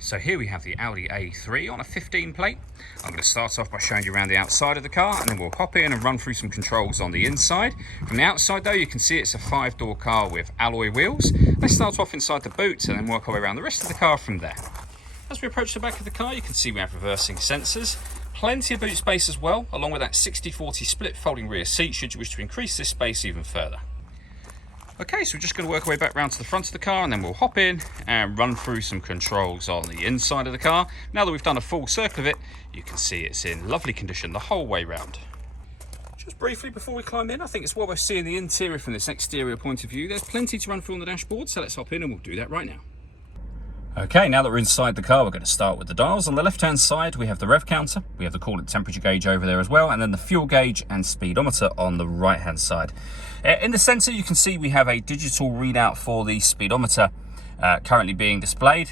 So here we have the Audi A3 on a 15 plate. I'm going to start off by showing you around the outside of the car, and then we'll hop in and run through some controls on the inside. From the outside though, you can see it's a 5-door car with alloy wheels. Let's start off inside the boot and then work our way around the rest of the car from there. As we approach the back of the car, you can see we have reversing sensors. Plenty of boot space as well, along with that 60-40 split folding rear seat should you wish to increase this space even further. Okay, so we're just going to work our way back round to the front of the car, and then we'll hop in and run through some controls on the inside of the car. Now that we've done a full circle of it, you can see it's in lovely condition the whole way round. Just briefly before we climb in, I think it's well worth seeing the interior from this exterior point of view. There's plenty to run through on the dashboard, so let's hop in and we'll do that right now. Okay, now that we're inside the car, we're going to start with the dials. On the left-hand side, we have the rev counter. We have the coolant temperature gauge over there as well, and then the fuel gauge and speedometer on the right-hand side. In the center, you can see we have a digital readout for the speedometer currently being displayed.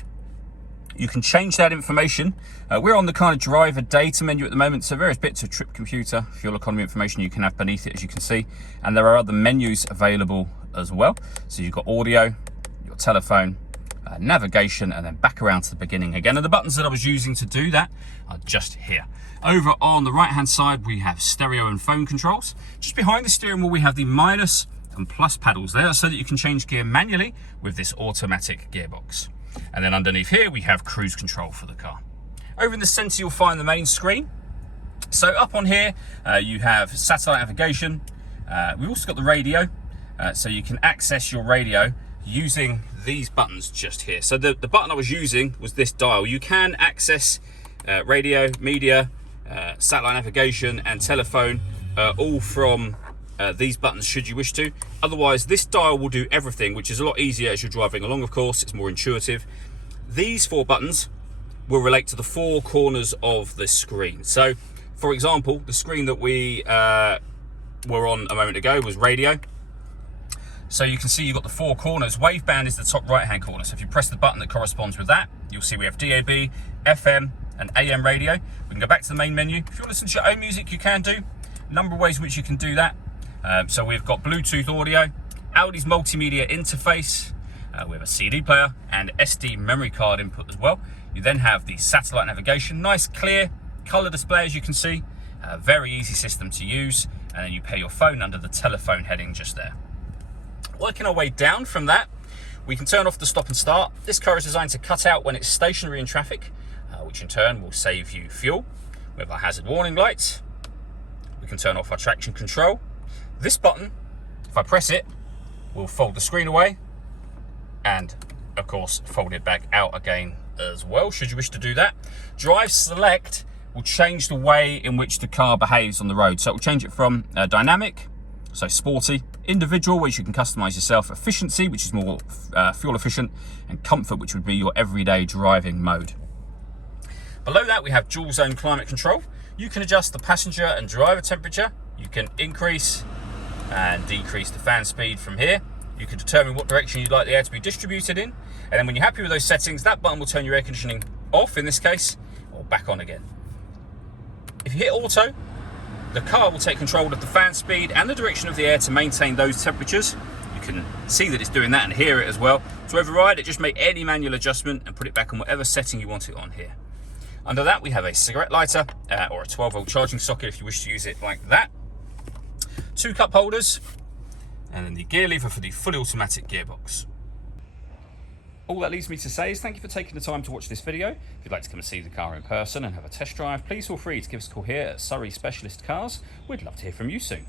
You can change that information. We're on the kind of driver data menu at the moment, so various bits of trip computer, fuel economy information you can have beneath it, as you can see. And there are other menus available as well. So you've got audio, your telephone, navigation, and then back around to the beginning again. And the buttons that I was using to do that are just here. Over on the right hand side, we have stereo and phone controls. Just behind the steering wheel, we have the minus and plus paddles there, so that you can change gear manually with this automatic gearbox. And then underneath here, we have cruise control for the car. Over in the center, you'll find the main screen. So up on here, you have satellite navigation. We've also got the radio, so you can access your radio using these buttons just here. So the button I was using was this dial. You can access radio, media, satellite navigation and telephone all from these buttons should you wish to. Otherwise, this dial will do everything, which is a lot easier as you're driving along, of course. It's more intuitive. These 4 buttons will relate to the 4 corners of the screen. So for example, the screen that we were on a moment ago was radio. So you can see you've got the 4 corners. Waveband is the top right hand corner. So if you press the button that corresponds with that, you'll see we have DAB, FM and AM radio. We can go back to the main menu. If you want to listen to your own music, you can do. A number of ways in which you can do that. So we've got Bluetooth audio, Audi's multimedia interface, we have a CD player and SD memory card input as well. You then have the satellite navigation, nice clear color display as you can see. Very easy system to use, and then you pair your phone under the telephone heading just there. Working our way down from that, we can turn off the stop and start. This car is designed to cut out when it's stationary in traffic, which in turn will save you fuel. We have our hazard warning lights. We can turn off our traction control. This button, if I press it, will fold the screen away and of course fold it back out again as well, should you wish to do that. Drive select will change the way in which the car behaves on the road. So it will change it from dynamic, so sporty, individual, which you can customize yourself, efficiency, which is more fuel efficient, and comfort, which would be your everyday driving mode. Below that, we have dual zone climate control. You can adjust the passenger and driver temperature. You can increase and decrease the fan speed from here. You can determine what direction you'd like the air to be distributed in. And then when you're happy with those settings, that button will turn your air conditioning off in this case, or back on again. If you hit auto, the car will take control of the fan speed and the direction of the air to maintain those temperatures. You can see that it's doing that and hear it as well. To override it, just make any manual adjustment and put it back on whatever setting you want it on here. Under that, we have a cigarette lighter or a 12-volt charging socket if you wish to use it like that. 2 cup holders, and then the gear lever for the fully automatic gearbox. All that leaves me to say is thank you for taking the time to watch this video. If you'd like to come and see the car in person and have a test drive, please feel free to give us a call here at Surrey Specialist Cars. We'd love to hear from you soon.